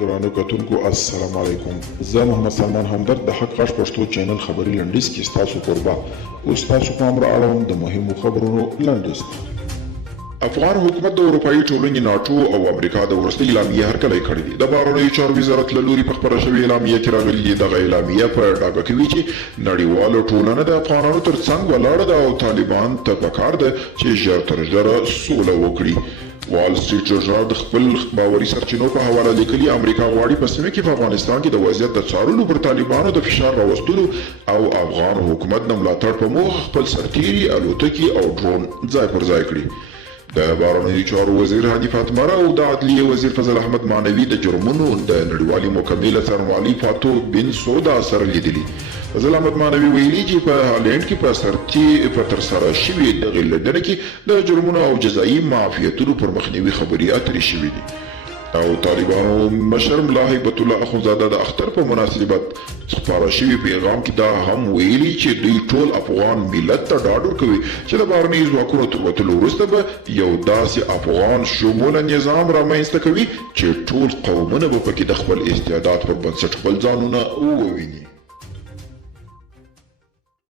درانه کتونکو السلام علیکم. زه محمد سلمان همدرد د حق غږ پښتو چینل خبري لنډیز کې ستاسو کوربه اوس تاسو پام را اړوم د مهمو خبرونو لنډیز. افغان حکومت د اروپایي ټولنې ناټو او امریکا د وروستۍ اعلامیې هرکلی کړی دی. د بهرنیو چارو وزارت له لوري په خپره شوې اعلامیه کې راغلي دي. دغه اعلامیه په ډاګه کوي چې نړیواله ټولنه د افغانانو تر څنګ ولاړه ده او طالبان ته پکار ده چې ژر تر ژره سوله وکړي. وال سټریټ جورنال د خپل باوري سرچینو په حواله لیکلي امریکا غواړي په سیمه کې په افغانستان کې د وضعیت د څارلو پر طالبانو د فشار راوستلو او افغان حکومت نه ملاتړ په موخه خپل سرتیري الوتکې او ډرون ځای پر ځای کړي. د بهرنیو چارو وزیر هادي فاطمه او د عدلیې وزیر فضل احمد معنوي د جرمونو د نړیوالې مکمله څارنوالۍ فاتو بن سودا سره لیدلي. فضل احمد معنوي ویلي چې په هالند کې په ترسره شوې دغې لیدنه کې د جرمونو او جزایي معافیتونو پر مخنیوي خبرې اترې شوې دي. او طالبانو مشر ملا هیبت الله اخوندزاده د اختر په مناسبت خپاره شوي پیغام کې دا هم ویلي چې دوی ټول افغان ملت ته ډاډ ورکوي چې د بهرنیو ځواکونو تر وتلو وروسته به یو داسې افغان شموله نظام رامنځته کوي چې ټول قومونه به پکې د خپل استعداد پر بنسټ خپل ځانونه وویني.